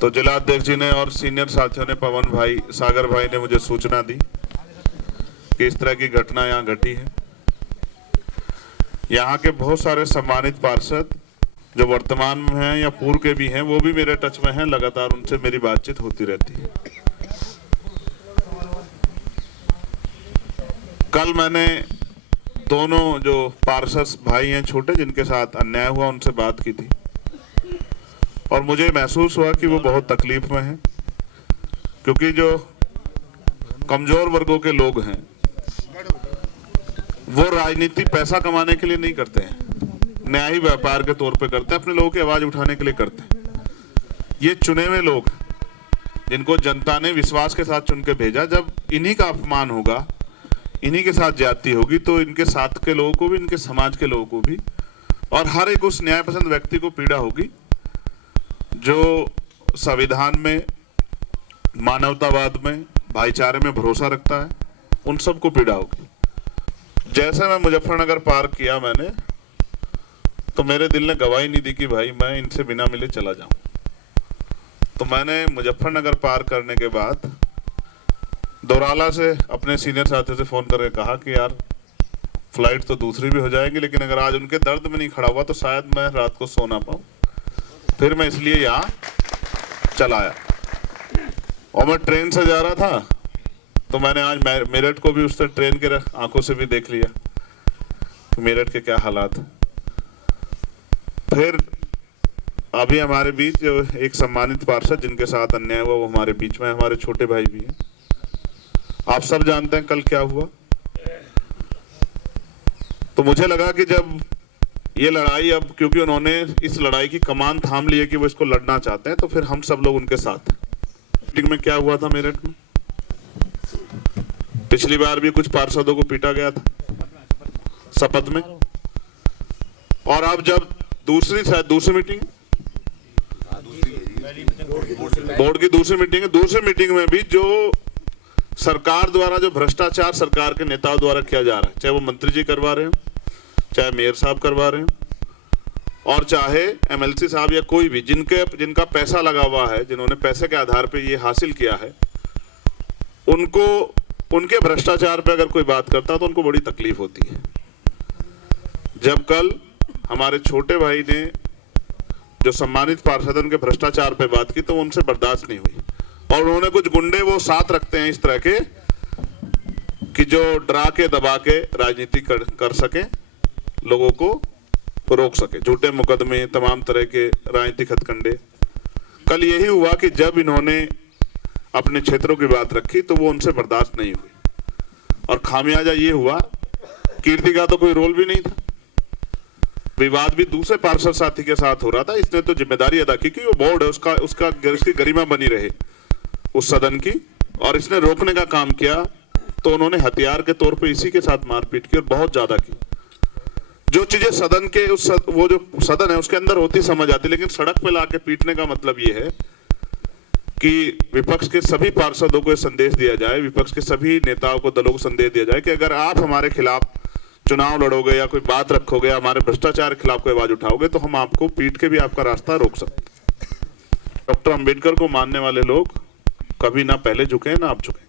तो जिला अध्यक्ष जी ने और सीनियर साथियों ने, पवन भाई, सागर भाई ने मुझे सूचना दी कि इस तरह की घटना यहाँ घटी है। यहाँ के बहुत सारे सम्मानित पार्षद जो वर्तमान में हैं या पूर्व के भी हैं, वो भी मेरे टच में हैं, लगातार उनसे मेरी बातचीत होती रहती है। कल मैंने दोनों जो पार्षद भाई हैं छोटे जिनके साथ अन्याय हुआ, उनसे बात की थी और मुझे महसूस हुआ कि वो बहुत तकलीफ में हैं, क्योंकि जो कमजोर वर्गों के लोग हैं वो राजनीति पैसा कमाने के लिए नहीं करते हैं, न्यायी व्यापार के तौर पे करते हैं, अपने लोगों की आवाज उठाने के लिए करते हैं। ये चुने हुए लोग जिनको जनता ने विश्वास के साथ चुन के भेजा, जब इन्हीं का अपमान होगा, इन्हीं के साथ ज्यादती होगी, तो इनके साथ के लोगों को भी, इनके समाज के लोगों को भी और हर एक उस न्याय पसंद व्यक्ति को पीड़ा होगी जो संविधान में, मानवतावाद में, भाईचारे में भरोसा रखता है। उन सबको पीड़ा होगी। जैसे मैं मुजफ्फरनगर पार किया मैंने, तो मेरे दिल ने गवाही नहीं दी कि भाई मैं इनसे बिना मिले चला जाऊं। तो मैंने मुजफ्फरनगर पार करने के बाद दौराला से अपने सीनियर साथी से फोन करके कहा कि यार फ्लाइट तो दूसरी भी हो जाएगी, लेकिन अगर आज उनके दर्द में नहीं खड़ा हुआ तो शायद मैं रात को सो ना पाऊं। फिर मैं इसलिए यहाँ चला आया और मैं ट्रेन से जा रहा था, तो मैंने आज मेरठ को भी उससे ट्रेन के आंखों से भी देख लिया कि मेरठ के क्या हालात है। फिर अभी हमारे बीच जो एक सम्मानित पार्षद जिनके साथ अन्याय हुआ वो हमारे बीच में, हमारे छोटे भाई भी हैं। आप सब जानते हैं कल क्या हुआ। तो मुझे लगा कि जब ये लड़ाई, अब क्योंकि उन्होंने इस लड़ाई की कमान थाम ली है कि वो इसको लड़ना चाहते हैं, तो फिर हम सब लोग उनके साथ। मीटिंग में क्या हुआ था मेरठ में, पिछली बार भी कुछ पार्षदों को पीटा गया था शपथ में, और अब जब दूसरी मीटिंग, बोर्ड की दूसरी मीटिंग है, दूसरी मीटिंग में भी जो सरकार द्वारा जो भ्रष्टाचार सरकार के नेताओं द्वारा किया जा रहा है, चाहे वो मंत्री जी करवा रहे हो, चाहे मेयर साहब करवा रहे हो और चाहे एमएलसी साहब या कोई भी जिनका पैसा लगा हुआ है, जिन्होंने पैसे के आधार पे ये हासिल किया है, उनको, उनके भ्रष्टाचार पे अगर कोई बात करता है तो उनको बड़ी तकलीफ होती है। जब कल हमारे छोटे भाई ने जो सम्मानित पार्षद उनके भ्रष्टाचार पे बात की, तो उनसे बर्दाश्त नहीं हुई और उन्होंने कुछ गुंडे वो साथ रखते हैं इस तरह के कि जो डरा के दबा के राजनीति कर सके, लोगों को रोक सके, झूठे मुकदमे, तमाम तरह के राजनीतिक हथकंडे। कल यही हुआ कि जब इन्होंने अपने क्षेत्रों की बात रखी तो वो उनसे बर्दाश्त नहीं हुई और खामियाजा ये हुआ, कीर्ति का तो कोई रोल भी नहीं था, विवाद भी दूसरे पार्षद साथी के साथ हो रहा था। इसने तो जिम्मेदारी अदा की कि वो बोर्ड है उसकी गरिमा बनी रहे उस सदन की, और इसने रोकने का काम किया। तो उन्होंने हथियार के तौर पे इसी के साथ मारपीट की और बहुत ज्यादा की। जो चीजें सदन के वो जो सदन है उसके अंदर होती समझ आती, लेकिन सड़क पे लाके पीटने का मतलब ये है कि विपक्ष के सभी पार्षदों को संदेश दिया जाए, विपक्ष के सभी नेताओं को, दलों को संदेश दिया जाए कि अगर आप हमारे खिलाफ चुनाव लड़ोगे या कोई बात रखोगे, हमारे भ्रष्टाचार के खिलाफ कोई आवाज उठाओगे, तो हम आपको पीट के भी आपका रास्ता रोक सकते। डॉक्टर अंबेडकर को मानने वाले लोग कभी ना पहले झुके ना अब झुकेंगे।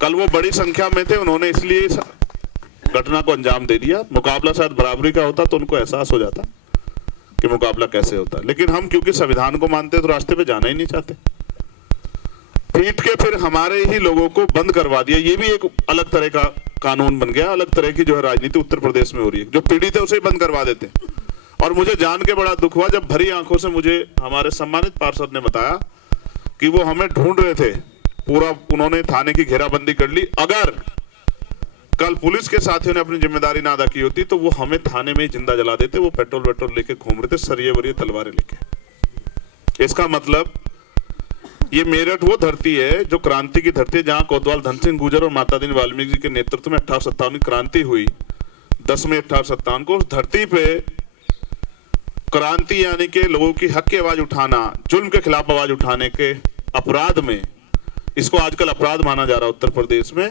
कल वो बड़ी संख्या में थे, उन्होंने इसलिए इस घटना को अंजाम दे दिया। मुकाबला शायद बराबरी का होता तो उनको एहसास हो जाता कि मुकाबला कैसे होता है, लेकिन हम क्योंकि संविधान को मानते तो रास्ते पे जाना ही नहीं चाहते। पीट के फिर हमारे ही लोगों को बंद करवा दिया। ये भी एक अलग तरह का कानून बन गया, अलग तरह की जो है राजनीति उत्तर प्रदेश में हो रही है। जो पीड़ित है उसे बंद करवा देते हैं। और मुझे जान के बड़ा दुख हुआ जब भरी आंखों से मुझे हमारे सम्मानित पार्षद ने बताया कि वो हमें ढूंढ रहे थे, पूरा उन्होंने थाने की घेराबंदी कर ली। अगर कल पुलिस के साथियों ने अपनी जिम्मेदारी ना अदा की होती तो वो हमें थाने में जिंदा जला देते। वो पेट्रोल लेके घूम रहे थे, सरिये वरिये तलवारें लेके। इसका मतलब ये मेरठ वो धरती है जो क्रांति की धरती है, जहां कोतवाल धन सिंह गुर्जर और माता दीन वाल्मीकि जी के नेतृत्व में 1857 की क्रांति हुई। 10 मई 1857 को उस धरती पे क्रांति यानी कि लोगों की हक की आवाज उठाना, जुल्म के खिलाफ आवाज उठाने के अपराध में, इसको आजकल अपराध माना जा रहा है उत्तर प्रदेश में,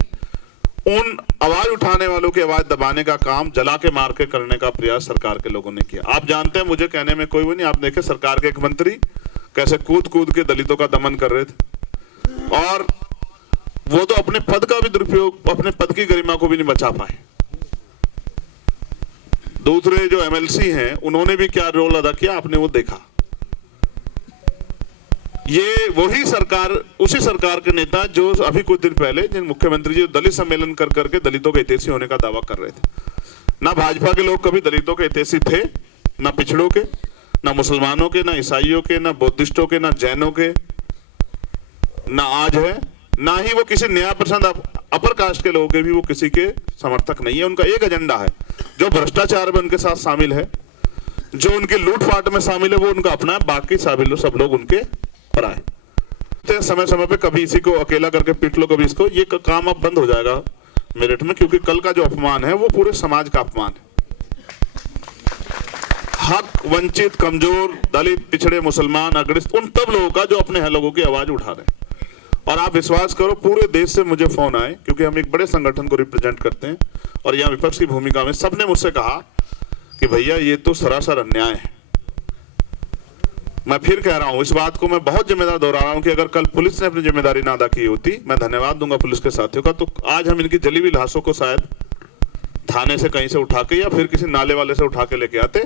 उन आवाज उठाने वालों की आवाज दबाने का काम जला के मार के करने का प्रयास सरकार के लोगों ने किया। आप जानते हैं, मुझे कहने में कोई वो नहीं। आप देखें, सरकार के एक मंत्री कैसे कूद कूद के दलितों का दमन कर रहे थे, और वो तो अपने पद का भी दुरुपयोग, अपने पद की गरिमा को भी नहीं बचा पाए। दूसरे जो एमएलसी हैं उन्होंने भी क्या रोल अदा किया आपने वो देखा। ये वही सरकार, उसी सरकार के नेता जो अभी कुछ दिन पहले जिन मुख्यमंत्री जी दलित सम्मेलन कर करके दलितों के हितैषी होने का दावा कर रहे थे। ना भाजपा के लोग कभी दलितों के हितैषी थे, ना पिछड़ों के, ना मुसलमानों के, ना ईसाइयों के, ना बुद्धिस्टों के, ना जैनों के, ना आज है, ना ही वो किसी न्याय पसंद अपर कास्ट के लोगों के भी वो किसी के समर्थक नहीं है। उनका एक एजेंडा है, जो भ्रष्टाचार में उनके साथ शामिल है, जो उनकी लूटपाट में शामिल है, वो उनका अपना है, बाकी सब लोग उनके पराए। समय समय पे कभी इसी को अकेला करके पीट लो, कभी इसको, ये काम अब बंद हो जाएगा मेरठ में, क्योंकि कल का जो अपमान है वो पूरे समाज का अपमान है। हक वंचित, कमजोर, दलित, पिछड़े, मुसलमान, अग्रस्त, उन तब लोगों का जो अपने लोगों की आवाज उठा रहे हैं। और आप विश्वास करो, पूरे देश से मुझे फोन आए, क्योंकि हम एक बड़े संगठन को रिप्रेजेंट करते हैं और यहाँ विपक्ष की भूमिका में सबने मुझसे कहा कि भैया ये तो सरासर अन्याय है। मैं फिर कह रहा हूं, इस बात को मैं बहुत जिम्मेदार दोहरा रहा हूं कि अगर कल पुलिस ने अपनी जिम्मेदारी ना अदा की होती, मैं धन्यवाद दूंगा पुलिस के साथियों का, तो आज हम इनकी जली हुई लाशों को शायद थाने से कहीं से उठा के या फिर किसी नाले वाले से उठा के लेके आते।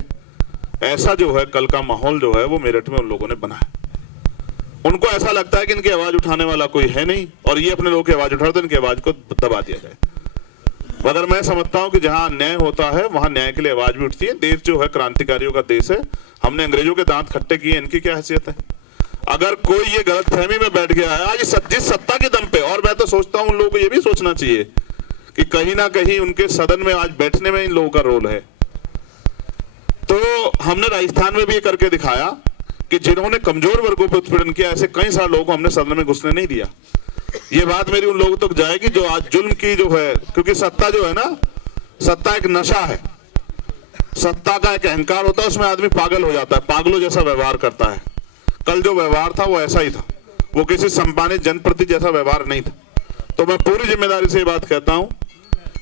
ऐसा जो है कल का माहौल जो है वो मेरठ में उन लोगों ने बनाया। उनको ऐसा लगता है कि इनकी आवाज उठाने वाला कोई है नहीं और ये अपने लोगों की आवाज उठाते, इनकी आवाज को दबा दिया जाए। मगर मैं समझता हूं कि जहां अन्याय होता है वहां न्याय के लिए आवाज भी उठती है। देश जो है क्रांतिकारियों का देश है, हमने अंग्रेजों के दांत खट्टे किए, इनकी क्या हैसियत है। अगर कोई ये गलतफहमी में बैठ गया है आज जिस सत्ता के दम पे, और मैं तो सोचता हूं उन लोगों को ये भी सोचना चाहिए कि कहीं ना कहीं उनके सदन में आज बैठने में इन लोगों का रोल है। तो हमने राजस्थान में भी ये करके दिखाया कि जिन्होंने कमजोर वर्गों पर उत्पीड़न किया, ऐसे कई सारे लोगों को हमने सदन में घुसने नहीं दिया। ये बात मेरी उन लोगों तक जाएगी जो आज जुल्म की जो है, क्योंकि सत्ता जो है ना, सत्ता एक नशा है, सत्ता का एक अहंकार होता है, उसमें आदमी पागल हो जाता है, पागलों जैसा व्यवहार करता है। कल जो व्यवहार था वो ऐसा ही था, वो किसी सम्मानित जनप्रति जैसा व्यवहार नहीं था। तो मैं पूरी जिम्मेदारी से ये बात कहता हूं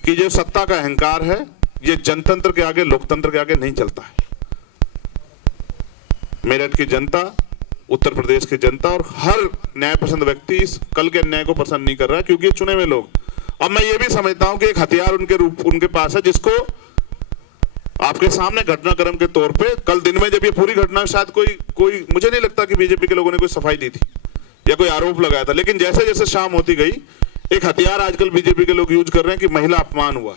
कि जो सत्ता का अहंकार है ये जनतंत्र के आगे, लोकतंत्र के आगे नहीं चलता है। मेरठ की जनता, उत्तर प्रदेश की जनता और हर न्याय पसंद व्यक्ति इस कल के अन्याय को पसंद नहीं कर रहा है, क्योंकि ये चुने हुए लोग। अब मैं ये भी समझता हूं कि एक हथियार उनके पास है, जिसको आपके सामने घटनाक्रम के तौर पे कल दिन में जब ये पूरी घटना, शायद कोई मुझे नहीं लगता कि बीजेपी के लोगों ने कोई सफाई दी थी या कोई आरोप लगाया था, लेकिन जैसे जैसे शाम होती गई एक हथियार आजकल बीजेपी के लोग यूज कर रहे हैं कि महिला अपमान हुआ।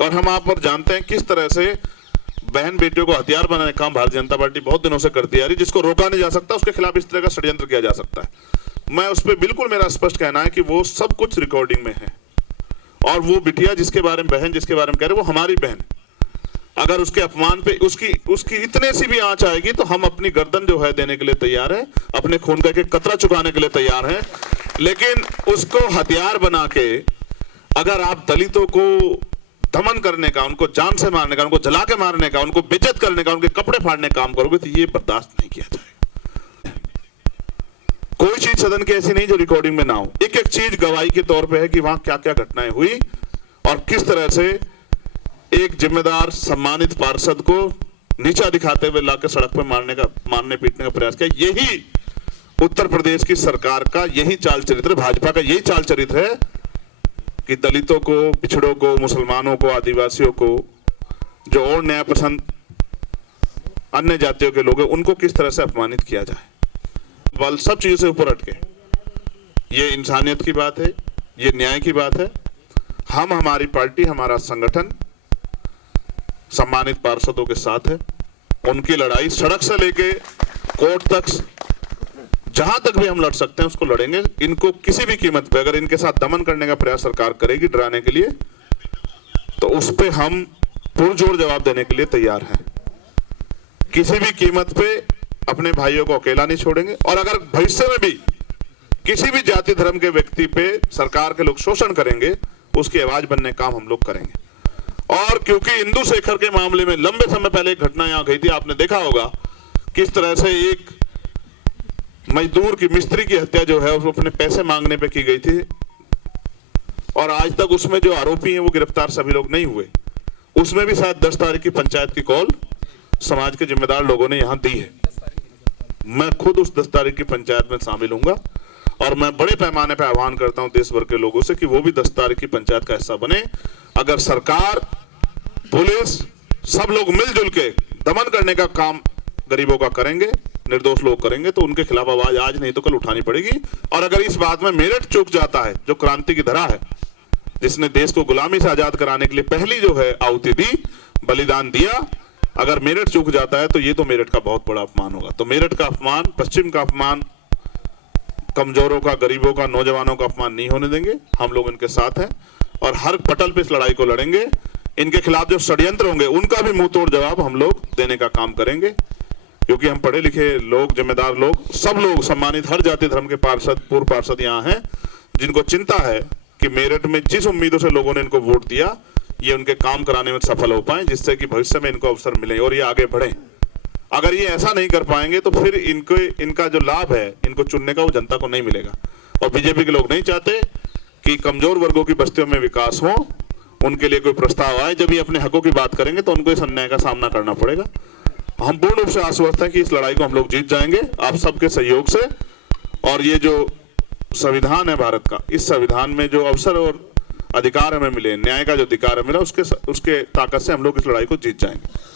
और हम आप पर जानते हैं किस तरह से बहन बेटियों को हथियार बनाने का काम भारतीय जनता पार्टी बहुत दिनों से करती आ रही, जिसको रोका नहीं जा सकता, उसके खिलाफ इस तरह का षड्यंत्र किया जा सकता है। मैं उस पर बिल्कुल, मेरा स्पष्ट कहना है कि वो सब कुछ रिकॉर्डिंग में है, और वो बिटिया जिसके बारे में, बहन जिसके बारे में कह रहे, वो हमारी बहन। अगर उसके अपमान पे उसकी इतने सी भी आंच आएगी तो हम अपनी गर्दन जो है देने के लिए तैयार है, अपने खून का एक कतरा चुकाने के लिए तैयार है। लेकिन उसको हथियार बना के अगर आप दलितों को दमन करने का, उनको जान से मारने का, उनको जला के मारने का, उनको बेइज्जत करने का, उनके कपड़े फाड़ने का काम करोगे तो ये बर्दाश्त नहीं किया जाएगा। कोई चीज सदन की ऐसी नहीं जो रिकॉर्डिंग में ना हो। एक एक चीज गवाही के तौर पे है कि वहां क्या क्या घटनाएं हुई और किस तरह से एक जिम्मेदार सम्मानित पार्षद को नीचा दिखाते हुए लाकर सड़क पर मारने पीटने का प्रयास किया। यही उत्तर प्रदेश की सरकार का यही चाल चरित्र, भाजपा का यही चाल चरित्र है कि दलितों को, पिछड़ों को, मुसलमानों को, आदिवासियों को, जो और न्याय पसंद अन्य जातियों के लोग हैं, उनको किस तरह से अपमानित किया जाए। बल सब चीजों से ऊपर हटके ये इंसानियत की बात है, ये न्याय की बात है। हम, हमारी पार्टी, हमारा संगठन सम्मानित पार्षदों के साथ है। उनकी लड़ाई सड़क से लेके कोर्ट तक, जहां तक भी हम लड़ सकते हैं उसको लड़ेंगे। इनको किसी भी कीमत पे अगर इनके साथ दमन करने का प्रयास सरकार करेगी डराने के लिए, तो उस पे हम पुरजोर जवाब देने के लिए तैयार हैं। किसी भी कीमत पे अपने भाइयों को अकेला नहीं छोड़ेंगे। और अगर भविष्य में भी किसी भी जाति धर्म के व्यक्ति पे सरकार के लोग शोषण करेंगे, उसकी आवाज बनने का काम हम लोग करेंगे। और क्योंकि इंदु शेखर के मामले में लंबे समय पहले एक घटना यहां गई थी, आपने देखा होगा किस तरह से एक मजदूर की, मिस्त्री की हत्या जो है वो अपने पैसे मांगने पे की गई थी, और आज तक उसमें जो आरोपी हैं वो गिरफ्तार सभी लोग नहीं हुए। उसमें भी शायद 10 तारीख की पंचायत की कॉल समाज के जिम्मेदार लोगों ने यहां दी है। मैं खुद उस 10 तारीख की पंचायत में शामिल हूंगा और मैं बड़े पैमाने पर आह्वान करता हूं देश भर के लोगों से कि वो भी 10 तारीख की पंचायत का हिस्सा बने। अगर सरकार, पुलिस, सब लोग मिलजुल के दमन करने का काम गरीबों का करेंगे, निर्दोष लोग करेंगे, तो उनके खिलाफ आवाज आज नहीं तो कल उठानी पड़ेगी। और अगर इस बात में मेरठ चूक जाता है, जो क्रांति की धरा है, जिसने देश को गुलामी से आजाद कराने के लिए पहली जो है आहुति दी, बलिदान दिया, अगर मेरठ चूक जाता है तो ये तो मेरठ का बहुत बड़ा अपमान होगा। तो मेरठ का अपमान, पश्चिम का अपमान, कमजोरों का, गरीबों का, नौजवानों का अपमान नहीं होने देंगे। हम लोग इनके साथ हैं और हर पटल पे इस लड़ाई को लड़ेंगे। इनके खिलाफ जो षड्यंत्र होंगे उनका भी मुंह तोड़ जवाब हम लोग देने का काम करेंगे, क्योंकि हम पढ़े लिखे लोग, जिम्मेदार लोग, सब लोग सम्मानित, हर जाति धर्म के पार्षद, पूर्व पार्षद यहाँ हैं, जिनको चिंता है कि मेरठ में जिस उम्मीदों से लोगों ने इनको वोट दिया, ये उनके काम कराने में सफल हो पाए, जिससे कि भविष्य में इनको अवसर मिले और ये आगे बढ़े। अगर ये ऐसा नहीं कर पाएंगे तो फिर इनका जो लाभ है, इनको चुनने का, वो जनता को नहीं मिलेगा। और बीजेपी के लोग नहीं चाहते कि कमजोर वर्गों की बस्तियों में विकास हो, उनके लिए कोई प्रस्ताव आए, जब ये अपने हकों की बात करेंगे तो उनको इस अन्याय का सामना करना पड़ेगा। हम पूर्ण रूप से आश्वस्त हैं कि इस लड़ाई को हम लोग जीत जाएंगे आप सबके सहयोग से। और ये जो संविधान है भारत का, इस संविधान में जो अवसर और अधिकार हमें मिले, न्याय का जो अधिकार मिला, उसके ताकत से हम लोग इस लड़ाई को जीत जाएंगे।